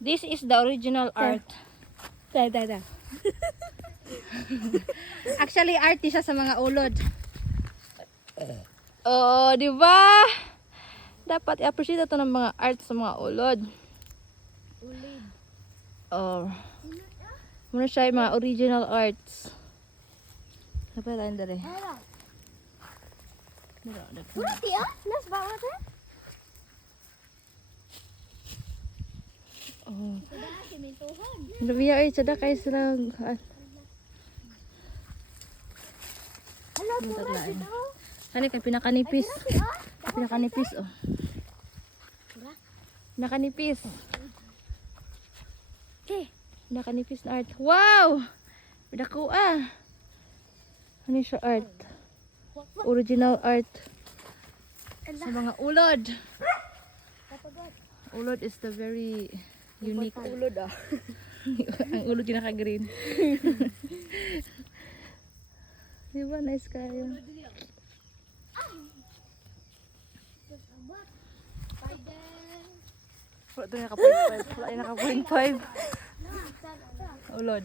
This is the original art. Da. Actually, art siya sa mga ulod. Oh, di ba? Dapat i-appreciate ito ng mga art sa mga ulod. Oh. Muna siya yung mga original arts. Apa tayo dari? Purati ah? Nas bawat eh? Oh. Nabiya ay sada kay sila. Hello, purati daw. Kani kay pinakanipis. Pinakanipis oh. Pinakanipis. Okay. Pinakanipis na art. Wow! Pidako ah. Ano siya art? Original art. Sa mga ulod. Ulod is the very unique. Ulod ah. Ang ulod yung naka-green. Di ba? Nice kayo. Wala ito naka-point 5. Wala yung naka-point 5. Ulod.